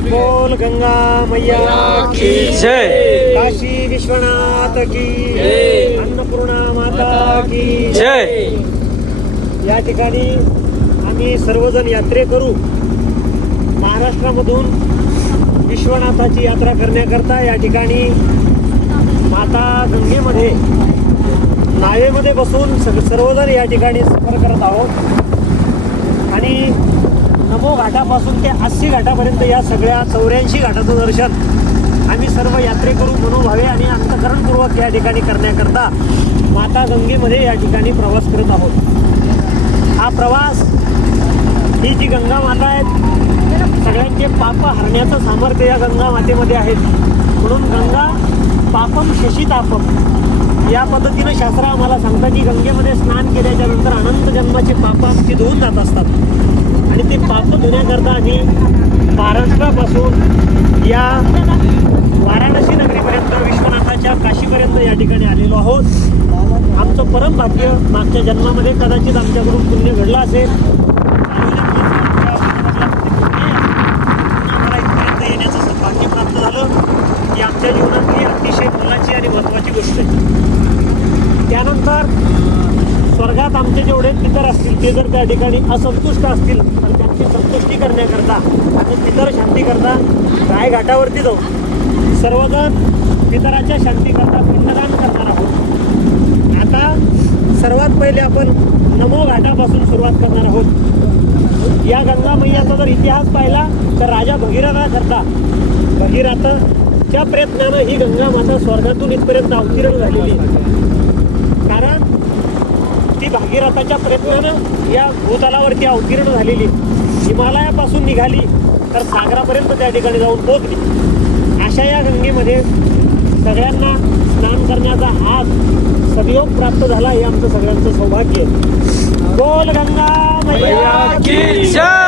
बोल गंगा मैया की जय. काशी विश्वनाथ की अन्नपूर्णा माता की जय. या ठिकाणी आम्ही सर्वजण यात्रेकरू महाराष्ट्रामधून विश्वनाथाची यात्रा करण्याकरता या ठिकाणी माता गंगेमध्ये नावेमध्ये बसून सर्वजण या ठिकाणी सफर करत आहोत. आणि नमो घाटापासून ते 80 घाटापर्यंत या सगळ्या 84 घाटाचं दर्शन आम्ही सर्व यात्रेकरू मनोभावे आणि अंतःकरणपूर्वक या ठिकाणी करण्याकरता माता गंगेमध्ये या ठिकाणी प्रवास करत आहोत. हा प्रवास ही जी गंगा माता आहेत सगळ्यांचे पाप हरण्याचं सामर्थ्य या गंगा मातेमध्ये आहेत. म्हणून गंगा पापम शशीतापम या पद्धतीनं शास्त्र आम्हाला सांगतात की गंगेमध्ये स्नान केल्याच्या नंतर अनंत जन्माचे पाप आमचे धुवून जात असतात. आणि ते पाप धुण्याकरता आम्ही महाराष्ट्रापासून या वाराणसी नगरीपर्यंत विश्वनाथाच्या काशीपर्यंत या ठिकाणी आलेलो आहोत. आमचं परम भाग्य मागच्या जन्मामध्ये कदाचित आमच्याकडून पुण्य घडलं असेल. आम्हाला इथपर्यंत येण्याचं भाग्य प्राप्त झालं ही आमच्या जीवनातली अतिशय मोलाची आणि महत्त्वाची गोष्ट आहे. त्यानंतर स्वर्गात आमचे जेवढे पितर असतील ते जर त्या ठिकाणी असंतुष्ट असतील तर त्यांची संतुष्टी करण्याकरता आणि पितर शांतीकरता रायघाटावरती जाऊ सर्वजण पितराच्या शांतीकरता पिंडदान करणार आहोत. आता सर्वात पहिले आपण नमो घाटापासून सुरुवात करणार आहोत. या गंगा मैयाचा जर इतिहास पाहिला तर राजा भगीरथाकरता भगीरथच्या प्रयत्नानं ही गंगा माता स्वर्गातून इथपर्यंत अवतीर्ण झालेली. कारण ती भागीरथाच्या प्रयत्नानं या भूतलावरती अवतीर्ण झालेली. हिमालयापासून निघाली तर सागरापर्यंत त्या ठिकाणी जाऊन पोहोचली. अशा या गंगेमध्ये सगळ्यांना स्नान करण्याचा हा सदयोग प्राप्त झाला हे आमचं सगळ्यांचं सौभाग्य. बोल गंगा मैया की जय.